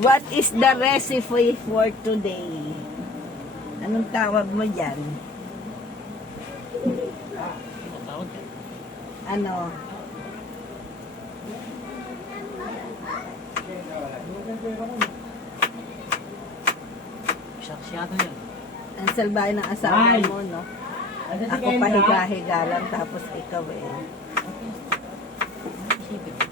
What is the recipe for today? Anong tawag mo dyan? Tawag ka. Ano? Saksiyado yan. Ang salbahe ng asawa mo, no? Ako pahiga-higa lang, tapos ikaw eh. Isipin.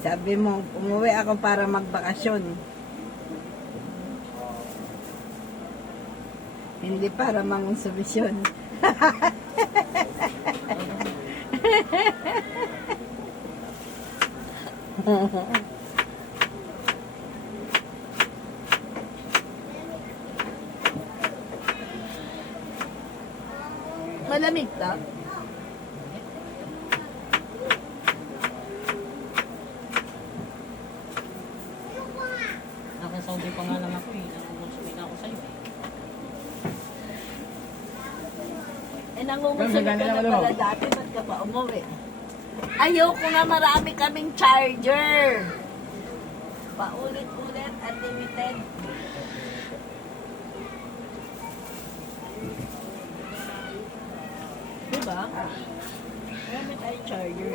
Sabi mo, umuwi ako para magbakasyon. Hindi para mangonsumisyon. Malamig to? Nasa Saudi pa nga lang ako eh. Nangungunsumi na ako sa'yo eh. Nangungusulit ka na pala dati, ba't ka pa umuwi? Ayoko nga, marami kaming charger. Paulit-ulit, unlimited. Diba? Marami tayong charger.